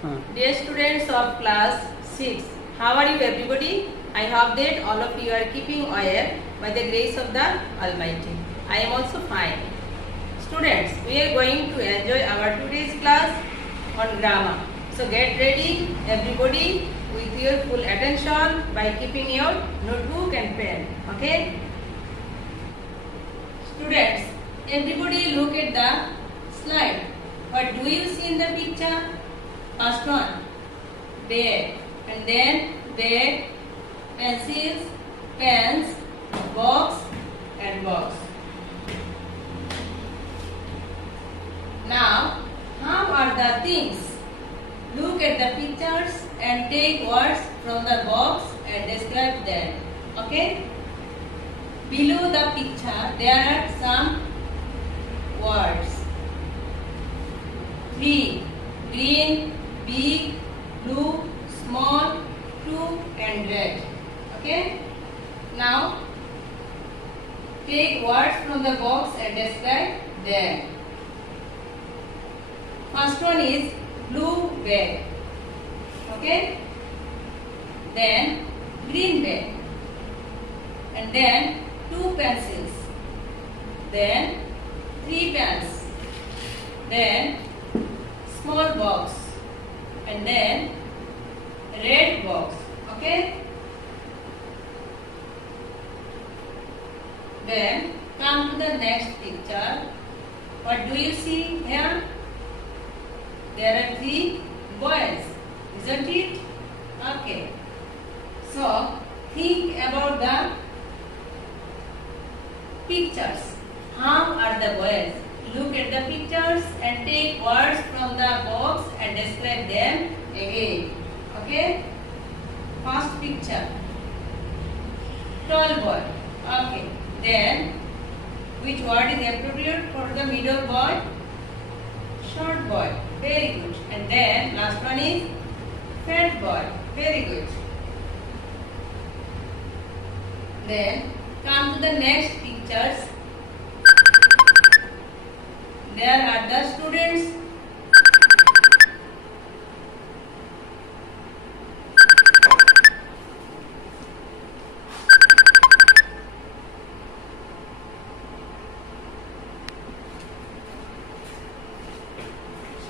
Dear students of class 6, how are you everybody? I hope that all of you are keeping well by the grace of the Almighty. I am also fine. Students, we are going to enjoy our today's class on grammar. So get ready everybody with your full attention by keeping your notebook and pen. Okay? Students, everybody look at the slide. What do you see in the picture? First one, bag, and then bag, pencils, pens, box and box. Now, how are the things? Look at the pictures and take words from the box and describe them. Okay? Below the picture, there are some words. Three, green, big, blue, small, two and red. Okay? Now, take words from the box and describe them. First one is blue bag. Okay? Then green bag. And then two pencils. Then three pens. Then small box. And then red box. Okay? Then come to the next picture. What do you see here? There are three boys, isn't it? Okay. So think about the pictures. How are the boys? Look at the pictures and take words from the box and describe them again. Okay? First picture. Tall boy. Okay. Then, which word is appropriate for the middle boy? Short boy. Very good. And then, last one is fat boy. Very good. Then, come to the next pictures. There are the students.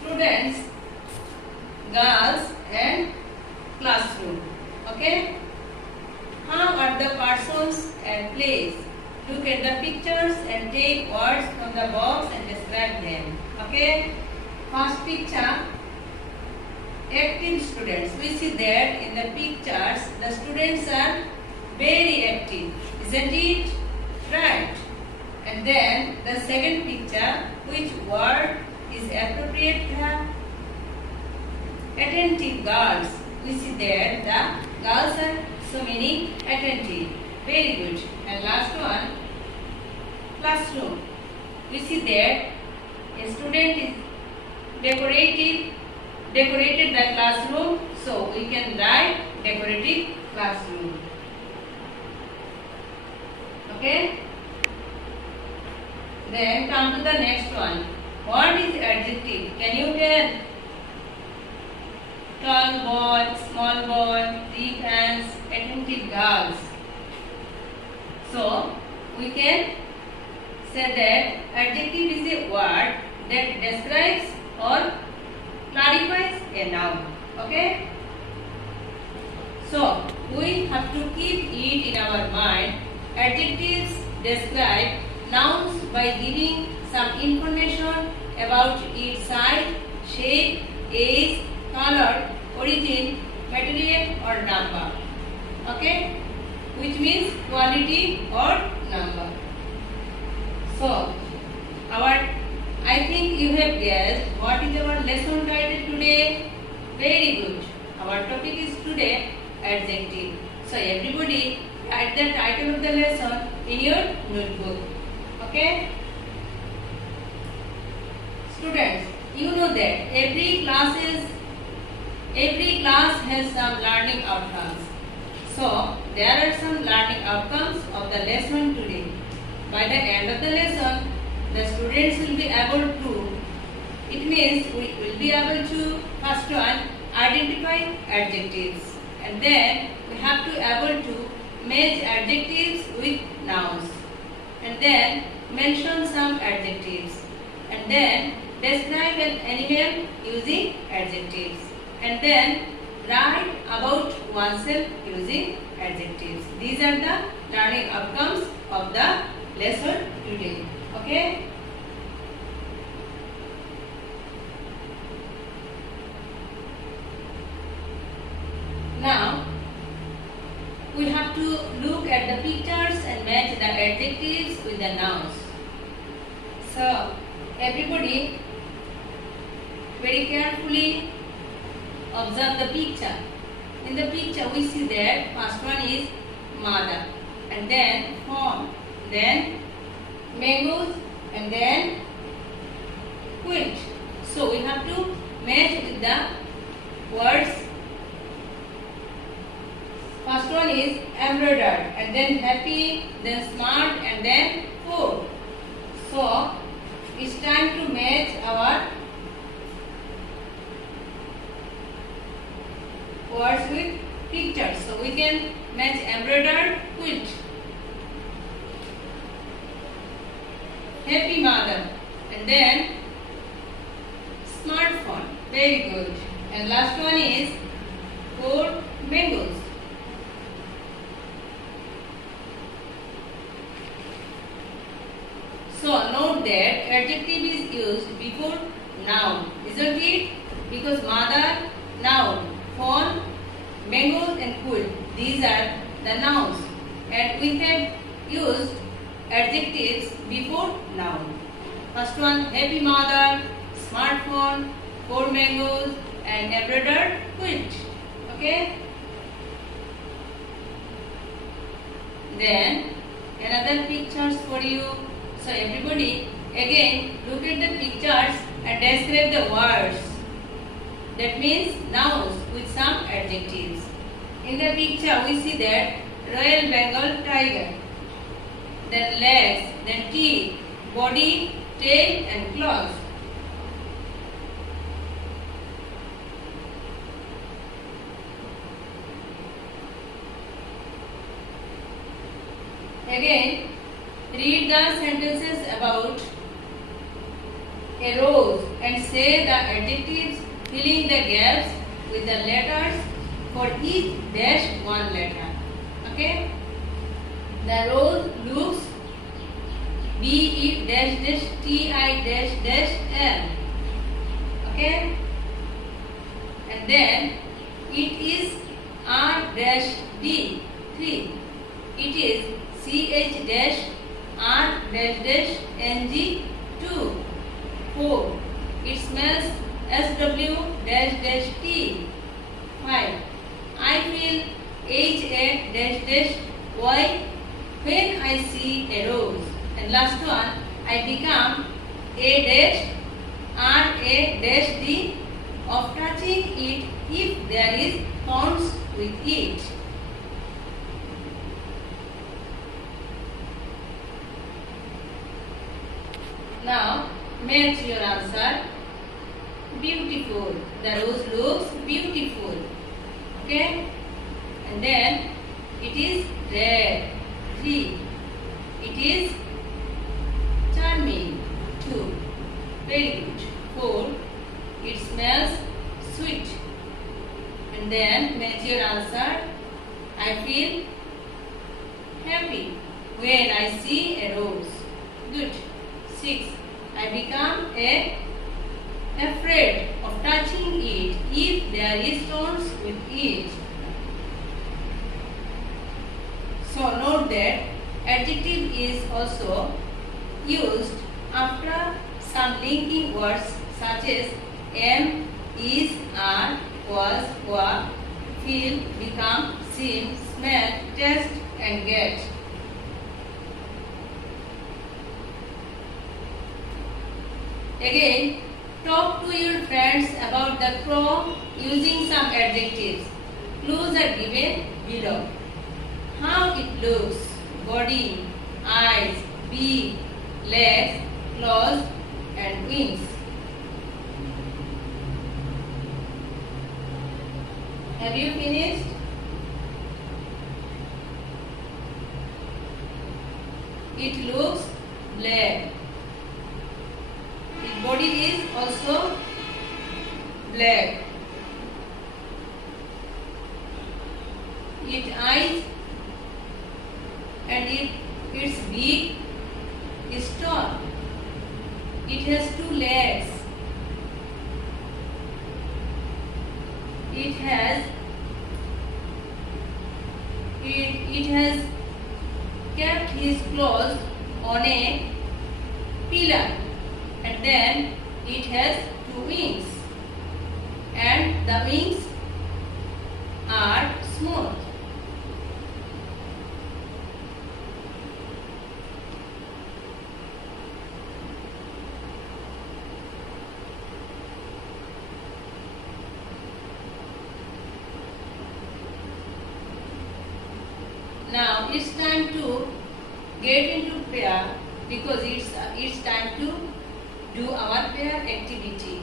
Students, girls and classroom. Okay? How are the persons and place? Look at the pictures and take words from the box and describe them. Okay? First picture, active students. We see that in the pictures, the students are very active. Isn't it? Right. And then the second picture, which word is appropriate here? Attentive girls. We see there the girls are so many attentive. Very good. And last one, classroom. We see there a student is decorated the classroom. So we can write decorative classroom. Okay? Then come to the next one. What is adjective? Can you tell? Tall boy, small boy, three pens, attentive girls. So, we can say that adjective is a word that describes or clarifies a noun. Okay? So, we have to keep it in our mind. Adjectives describe nouns by giving some information about its size, shape, age, color, origin, material or number. Okay? Which means quality or number. So, I think you have guessed what is our lesson title today. Very good. Our topic is today adjective. So, everybody write the title of the lesson in your notebook. Okay? Students, you know that every class has some learning outcomes. So, there are some learning outcomes of the lesson today. By the end of the lesson, the students will be able to It means we will be able to first one identify adjectives, and then we have to able to match adjectives with nouns, and then mention some adjectives, and then describe an animal using adjectives, and then write about oneself using adjectives. These are the learning outcomes of the lesson today. Okay? Now, we have to look at the pictures and match the adjectives with the nouns. So, everybody very carefully observe the picture. In the picture, we see that first one is mother, and then fawn, then mangoes, and then quilt. So, we have to match with the words. First one is embroidered, and then happy, then smart, and then poor. So, it's time to match our words with pictures. So, we can match embroidered, quilt. Happy mother, and then smartphone. Very good. And last one is poor mangoes. So, note that adjective is used before noun, isn't it? Because mother, noun, fawn, mangoes and quilt, these are the nouns, and we have used adjectives before noun. First one, happy mother, smartphone, four mangoes, and embroidered quilt. Okay? Then another pictures for you. So everybody again look at the pictures and describe the words. That means nouns with some adjectives. In the picture we see that Royal Bengal tiger, then legs, then teeth, body, tail and claws. Again, read the sentences about a rose and say the adjectives filling the gaps with the letters for each dash one letter. Okay? The rose looks B-E dash dash T-I dash dash L. Okay? And then it is R dash D 3. It is CH dash R dash dash NG 2. 4. It smells SW dash dash T. 5. I feel HA dash dash Y when I see a rose. And last one, I become A dash RA dash D of touching it if there is thorns with it. Now, match your answer. Beautiful. The rose looks beautiful. Okay? And then, it is red. 3. It is charming. 2. Very good. 4. It smells sweet. And then, match your answer. I feel happy when I see a rose. Good. 6. I become afraid of touching it if there is stones with it. So note that adjective is also used after some linking words such as am, is, are, was, were, feel, become, seem, smell, taste and get. Again, talk to your friends about the crow using some adjectives. Clues are given below. How it looks, body, eyes, beak, legs, claws and wings. Have you finished? It looks black. Its body is also black. Its eyes and its beak is tall. It has 2 legs. It has kept his clothes on a pillar, and then it has 2 wings, and the wings are smooth. Now it's time to get into pair, because it's time to do our pair activity.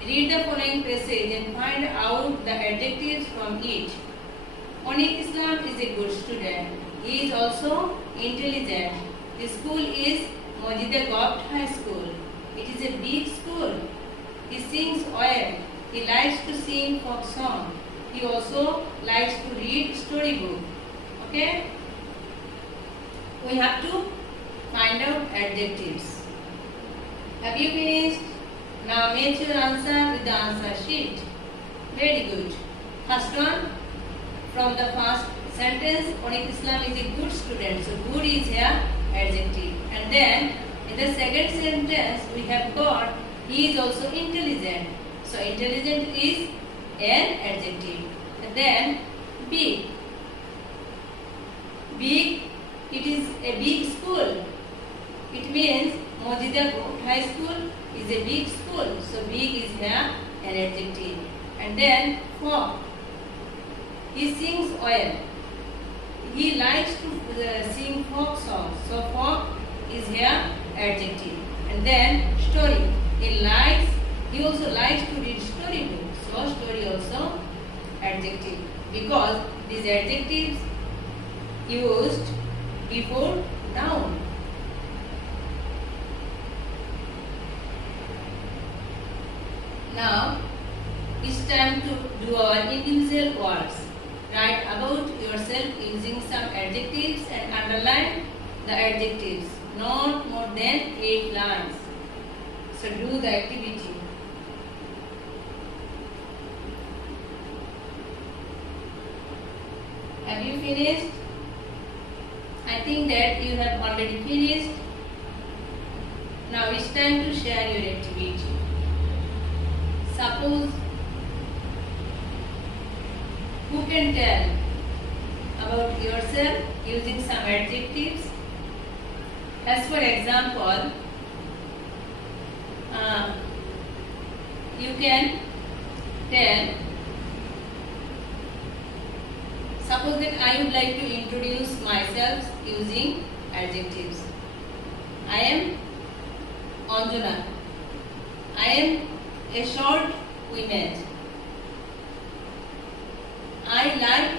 Read the following passage and find out the adjectives from it. Onik Islam is a good student. He is also intelligent. The school is Mojida Gopt High School. It is a big school. He sings well. He likes to sing folk song. He also likes to read storybook. Okay? We have to find out adjectives. Have you finished? Now match your answer with the answer sheet. Very good. First one, from the first sentence, Onik Islam is a good student. So good is here adjective. And then in the second sentence we have got he is also intelligent. So intelligent is an adjective. And then big. Big, it is a big school. It means Mojida Gopt High School is a big school. So big is here an adjective. And then folk. He sings well. He likes to sing folk songs. So folk is here adjective. And then story. He also likes to read storybooks. So story also adjective. Because these adjectives used before noun. Now it's time to do our individual words. Write about yourself using some adjectives and underline the adjectives. Not more than 8 lines. So do the activity. Have you finished? I think that you have already finished. Now it's time to share your activity. Suppose, who can tell about yourself using some adjectives? As for example, you can tell, suppose that I would like to introduce myself using adjectives. I am Anjana. I am a short woman. I like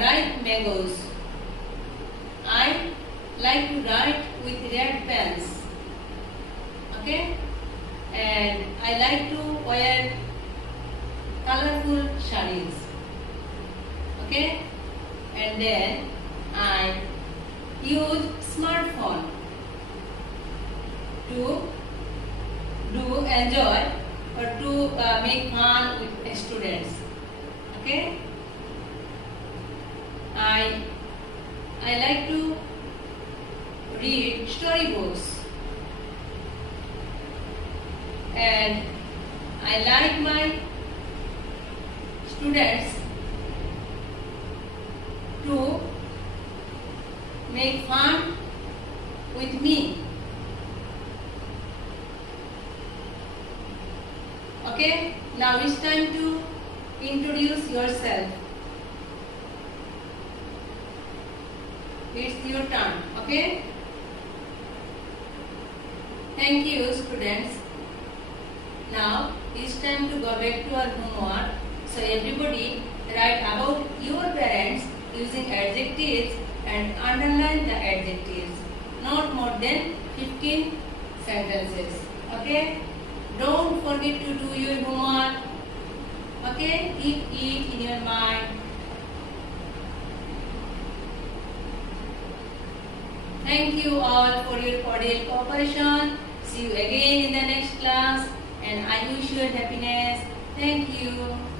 ripe mangoes. I like to write with red pens. Okay? And I like to wear colorful sarees. Okay? And then I use smartphone to enjoy or to make fun with students. Okay? I like to read storybooks, and I like my students to make fun with me. Okay, now it's time to introduce yourself. It's your turn. Okay, thank you, students. Now it's time to go back to our homework. So everybody write about your parents using adjectives and underline the adjectives. Not more than 15 sentences. Okay? Don't forget to do your homework. Okay? Keep it in your mind. Thank you all for your cordial cooperation. See you again in the next class, and I wish you happiness. Thank you.